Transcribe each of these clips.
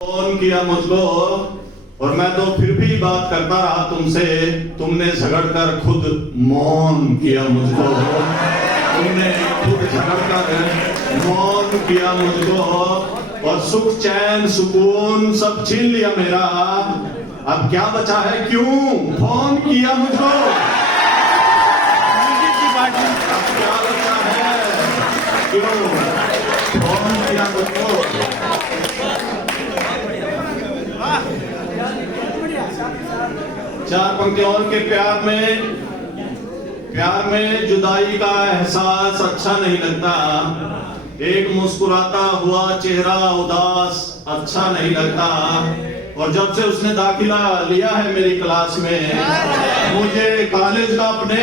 Phone किया मुझको और मैं तो फिर भी बात करता रहा तुमसे। तुमने झगड़कर खुद मौन किया मुझको। तुमने खुद झगड़कर मौन किया मुझको और सुख चैन सुकून सब छीन लिया मेरा। अब क्या बचा है, क्यों फोन किया मुझको? अब क्या बचा है, क्यों फोन किया मुझको? चार पंक्तियों के प्यार में जुदाई का एहसास अच्छा नहीं लगता। एक मुस्कुराता हुआ चेहरा उदास अच्छा नहीं लगता। और जब से उसने दाखिला लिया है मेरी क्लास में, मुझे कॉलेज का अपने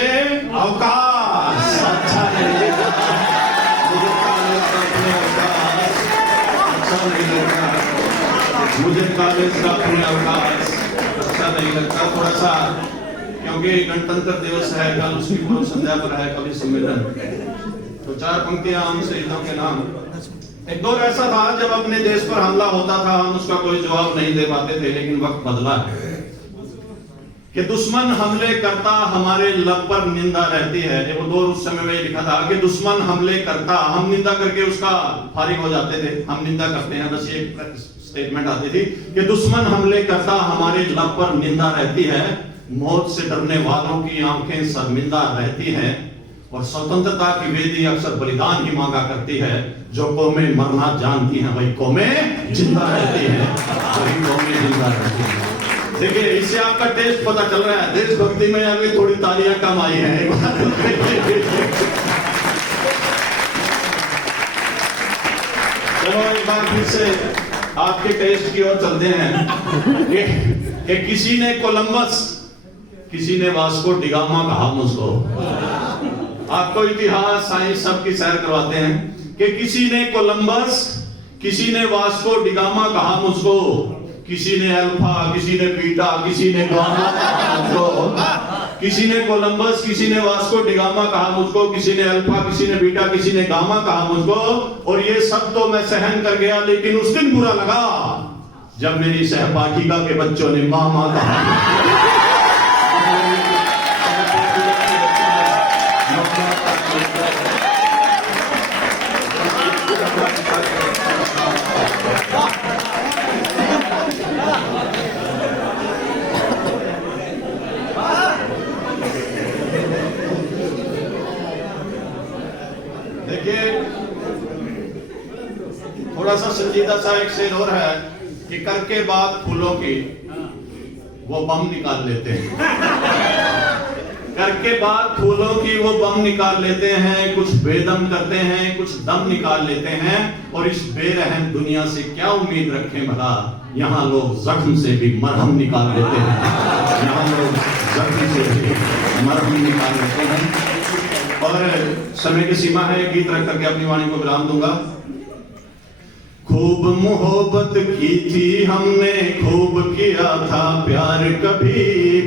अवकाश अच्छा नहीं लगता। मुझे कॉलेज का अपने अवकाश अच्छा नहीं लगता। मुझे कॉलेज का अपने अवकाश अच्छा नहीं लगता। थोड़ा सा, क्योंकि गणतंत्र दिवस है कल, उसकी पूर्व संध्या पर है कवि सम्मेलन। तो चार पंक्तियां हम शहीदों के नाम। एक दौर ऐसा था जब अपने देश पर हमला होता था, हम उसका कोई जवाब नहीं दे पाते थे, लेकिन वक्त बदला है कि दुश्मन हमले करता हमारे लब पर निंदा रहती है। वो दौर उस समय में लिखा था कि दुश्मन हमले करता, हम निंदा करके उसका फारिग हो जाते थे। हम निंदा करते हैं, बस ये स्टेटमेंट आती थी कि दुश्मन हमले करता हमारे लब पर निंदा रहती है। मौत से डरने वालों की आंखें शर्मिंदा रहती हैं और स्वतंत्रता की वेदी अक्सर बलिदान ही मांगा करती है। जो कौमें मरना जानती हैं वही कौमें जिंदा रहती हैं, वही कौमें जिंदा रहती हैं। देखिए, इससे आपका टेस्ट पता चल रहा है। देशभक्ति में अभी थोड़ी तालियां कम आई हैं। चलो एक बार फिर से आपके टेस्ट की ओर चलते हैं कि किसी ने कोलंबस, किसी ने वास्को डिगामा कहा मुझको। आपको इतिहास साइंस सबकी सैर करवाते हैं कि किसी ने कोलंबस, किसी ने वास्को डिगामा कहा मुझको। किसी ने अल्फा, किसी ने बीटा, किसी ने गामा कहा मुझको। किसी ने कोलंबस, किसी ने वास्को डिगामा कहा मुझको। किसी ने अल्फा, किसी ने बीटा, किसी ने गामा कहा मुझको। और ये सब तो मैं सहन कर गया, लेकिन उस दिन बुरा लगा जब मेरी सहपाठिका के बच्चों ने मामा कहा। देखिए, थोड़ा सा संजीदा सा एक शेर और है कि करके बात फूलों की वो बम निकाल लेते हैं। करके बात फूलों की वो बम निकाल लेते हैं। कुछ बेदम करते हैं, कुछ दम निकाल लेते हैं। और इस बेरहम दुनिया से क्या उम्मीद रखें भला। यहाँ लोग जख्म से भी मरहम निकाल लेते हैं। यहाँ लोग जख्म से भी मरहम निकाल लेते हैं। और समय की सीमा है, गीत रख करके अपनी वाणी को विराम दूंगा। खूब मोहब्बत की थी हमने, खूब किया था प्यार कभी।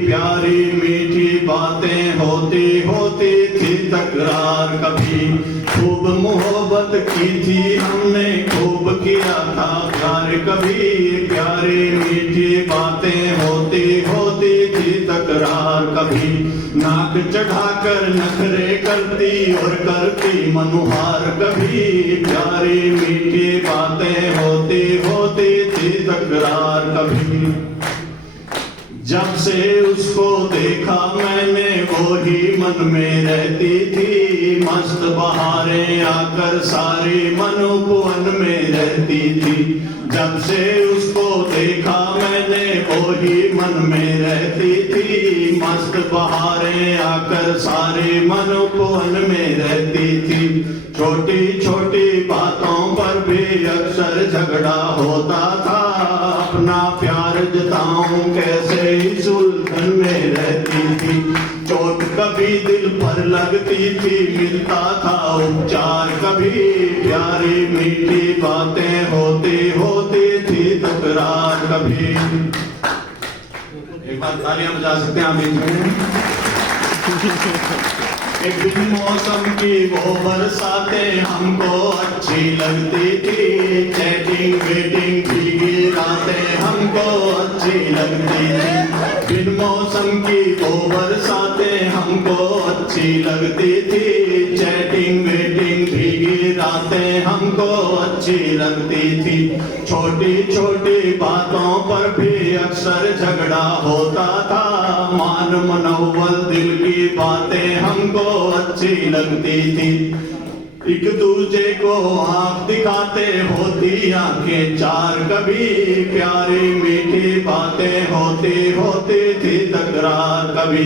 प्यारी मीठी बातें होती होती थी तकरार कभी। खूब मोहब्बत की थी हमने, खूब किया था प्यार कभी। प्यारी मीठी बातें होती होती थी तकरार कभी। नाक चढ़ाकर नखरे करती और करती मनुहार कभी। प्यारी मीठी बातें होती होती थी तकरार कभी। जब से उसको देखा मैंने वो ही मन में रहती थी। मस्त बहारें आकर सारी मनुपुअन में रहती थी। जब से उसको देखा मैंने वो ही मन में रहती थी। मस्त बहारें आकर सारे मनुपुअन में रहती थी। छोटी छोटी बातों पर भी अक्सर झगड़ा होता था। अपना प्यार जताऊं कैसे इस उलझन में रहती थी। चोट कभी दिल पर लगती थी, मिलता था उपचार कभी। प्यारी मीठी बातें होती होती थी तकरार कभी। एक बार तालियां बजा सकते हैं आप बीच में। कि बिन मौसम की वो बरसातें हमको अच्छी लगती थी, चैटिंग वेटिंग भीगी रातें हमको अच्छी लगती थी। बिन मौसम की वो बरसातें हमको अच्छी लगती थी, चैटिंग वेटिंग भीगी रातें हमको अच्छी लगती थी। छोटी छोटी बातों पर भी अक्सर झगड़ा होता था, मान मनोवल दिल की बातें हमको अच्छी लगती थी। एक दूजे को आंख दिखाते होती आंखें चार, कभी प्यारी मीठी बातें होती होती थी तकरार। कभी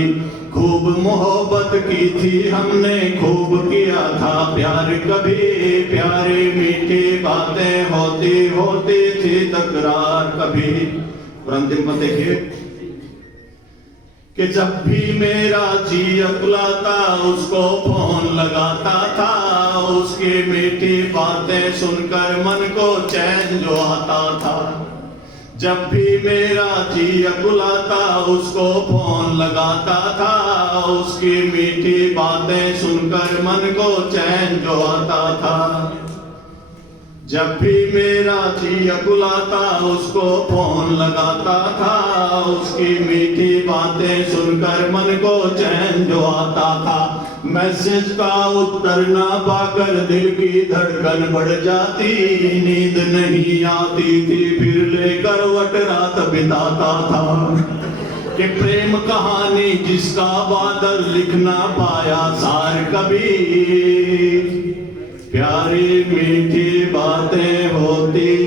खूब मोहब्बत की थी हमने, खूब किया था प्यार, कभी प्यारी मीठी बातें होती होती थी तकरार। कभी और अंतिम पद देखिए कि जब भी मेरा जी अकुलाता उसको फोन लगाता था, उसकी मीठी बातें सुनकर मन को चैन जो आता था। जब भी मेरा जी अकुलाता उसको फोन लगाता था, उसकी मीठी बातें सुनकर मन को चैन जो आता था। जब भी मेरा जी अकुलाता उसको फोन लगाता था, उसकी मीठी बातें सुनकर मन को चैन जो आता था। मैसेज का उत्तर ना पाकर दिल की धड़कन बढ़ जाती, नींद नहीं आती थी फिर लेकर वट रात बिताता था। कि प्रेम कहानी जिसका बादल लिख ना पाया सार, कभी प्यारी मीठी बातें होती